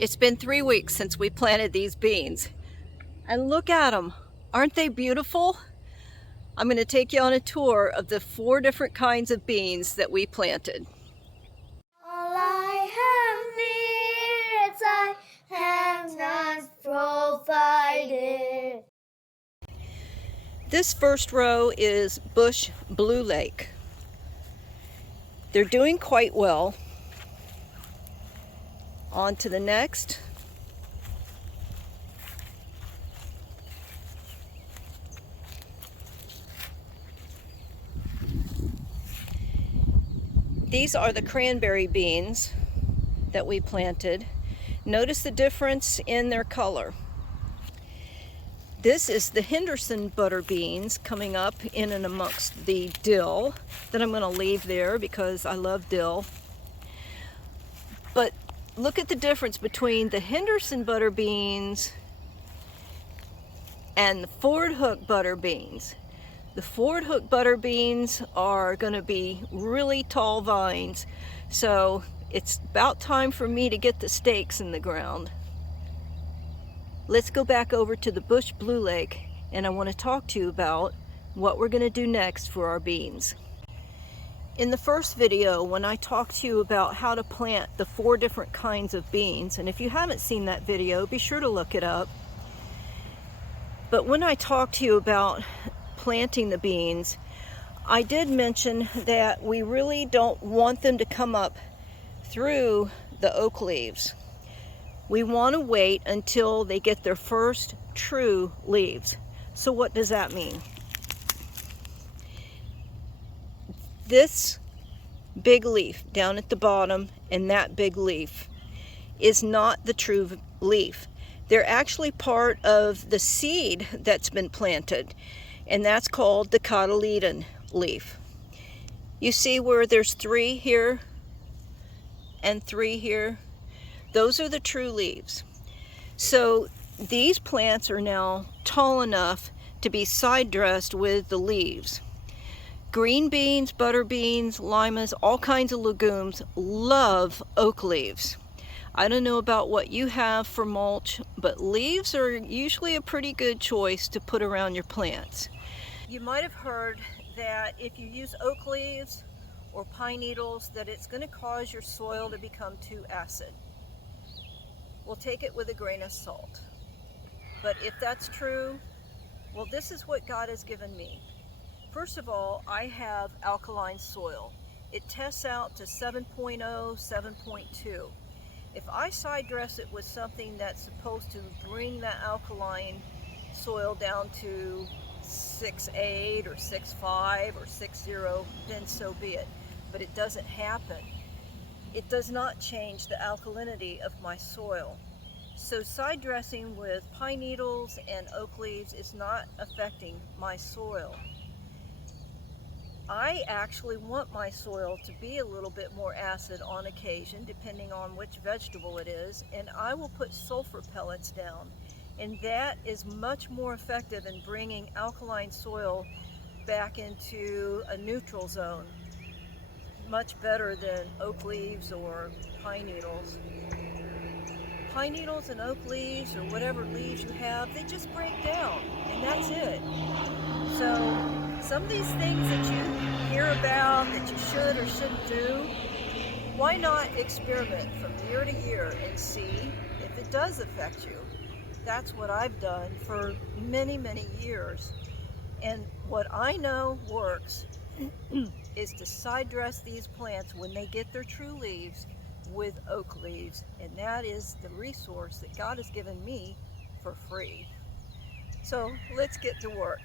It's been 3 weeks since we planted these beans. And look at them. Aren't they beautiful? I'm going to take you on a tour of the 4 different kinds of beans that we planted. All I have needs I have not provided. This first row is bush blue lake. They're doing quite well. On to the next. These are the cranberry beans that we planted. Notice the difference in their color. This is the Henderson butter beans coming up in and amongst the dill that I'm going to leave there because I love dill. But look at the difference between the Henderson butter beans and the Ford Hook butter beans. The Ford Hook butter beans are going to be really tall vines, so it's about time for me to get the stakes in the ground. Let's go back over to the bush blue lake, and I want to talk to you about what we're going to do next for our beans. In the first video, when I talked to you about how to plant the 4 different kinds of beans, and if you haven't seen that video, be sure to look it up. But when I talked to you about planting the beans, I did mention that we really don't want them to come up through the oak leaves. We want to wait until they get their first true leaves. So what does that mean? This big leaf down at the bottom and that big leaf is not the true leaf. They're actually part of the seed that's been planted, and that's called the cotyledon leaf. You see where there's 3 here and 3 here? Those are the true leaves. So these plants are now tall enough to be side dressed with the leaves. Green beans, butter beans, limas, all kinds of legumes love oak leaves. I don't know about what you have for mulch, but leaves are usually a pretty good choice to put around your plants. You might have heard that if you use oak leaves or pine needles, that it's going to cause your soil to become too acid. We'll take it with a grain of salt. But if that's true, well, this is what God has given me. First of all, I have alkaline soil. It tests out to 7.0, 7.2. If I side dress it with something that's supposed to bring that alkaline soil down to 6.8 or 6.5 or 6.0, then so be it. But it doesn't happen. It does not change the alkalinity of my soil. So side dressing with pine needles and oak leaves is not affecting my soil. I actually want my soil to be a little bit more acid on occasion, depending on which vegetable it is, and I will put sulfur pellets down. And that is much more effective in bringing alkaline soil back into a neutral zone. Much better than oak leaves or pine needles. Pine needles and oak leaves, or whatever leaves you have, they just break down, and that's it. So some of these things that you hear about that you should or shouldn't do, why not experiment from year to year and see if it does affect you? That's what I've done for many, many years. And what I know works is to side dress these plants when they get their true leaves with oak leaves, and that is the resource that God has given me for free. So let's get to work.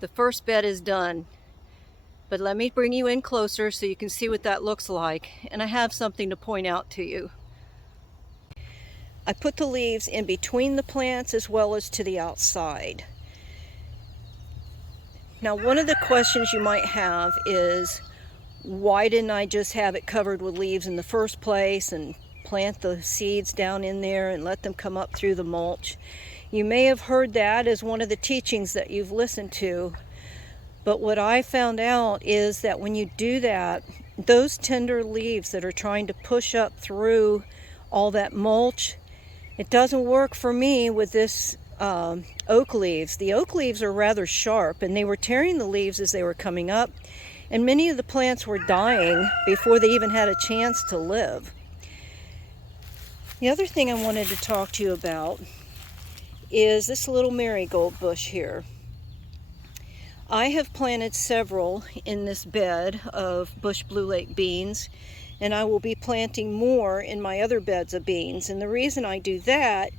The first bed is done, but let me bring you in closer so you can see what that looks like, and I have something to point out to you. I put the leaves in between the plants as well as to the outside. Now, one of the questions you might have is, why didn't I just have it covered with leaves in the first place and plant the seeds down in there and let them come up through the mulch? You may have heard that as one of the teachings that you've listened to, but what I found out is that when you do that, those tender leaves that are trying to push up through all that mulch, it doesn't work for me with this oak leaves. The oak leaves are rather sharp, and they were tearing the leaves as they were coming up, and many of the plants were dying before they even had a chance to live. The other thing I wanted to talk to you about is this little marigold bush here. I have planted several in this bed of bush blue lake beans, and I will be planting more in my other beds of beans. And the reason I do that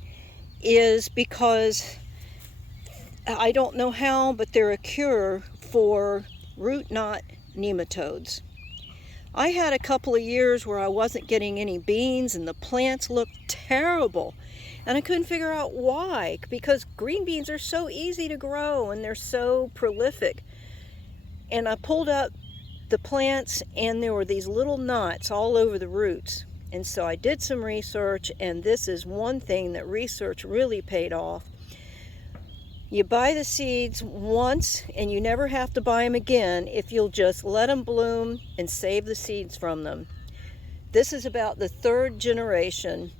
is because I don't know how, but they're a cure for root knot nematodes. I had a couple of years where I wasn't getting any beans and the plants looked terrible. And I couldn't figure out why, because green beans are so easy to grow and they're so prolific. And I pulled up the plants and there were these little knots all over the roots. And so I did some research, and this is one thing that research really paid off. You buy the seeds once and you never have to buy them again if you'll just let them bloom and save the seeds from them. This is about the third generation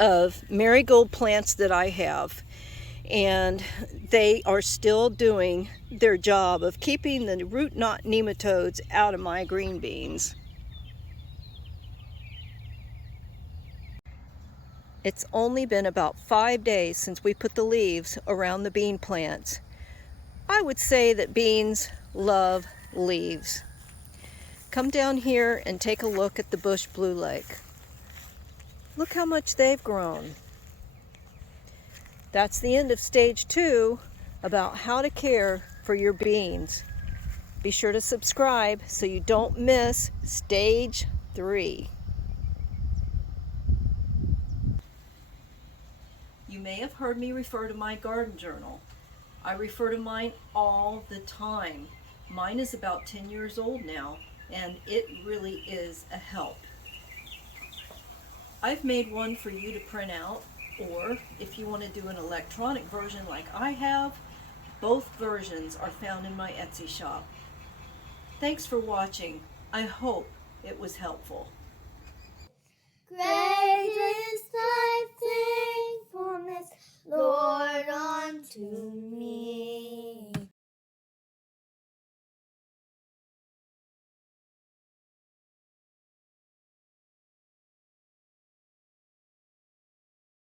of marigold plants that I have, and they are still doing their job of keeping the root knot nematodes out of my green beans. It's only been about 5 days since we put the leaves around the bean plants. I would say that beans love leaves. Come down here and take a look at the bush blue lake. Look how much they've grown. That's the end of stage 2 about how to care for your beans. Be sure to subscribe so you don't miss stage 3. You may have heard me refer to my garden journal. I refer to mine all the time. Mine is about 10 years old now, and it really is a help. I've made one for you to print out, or if you want to do an electronic version like I have, both versions are found in my Etsy shop. Thanks for watching. I hope it was helpful. Great is thy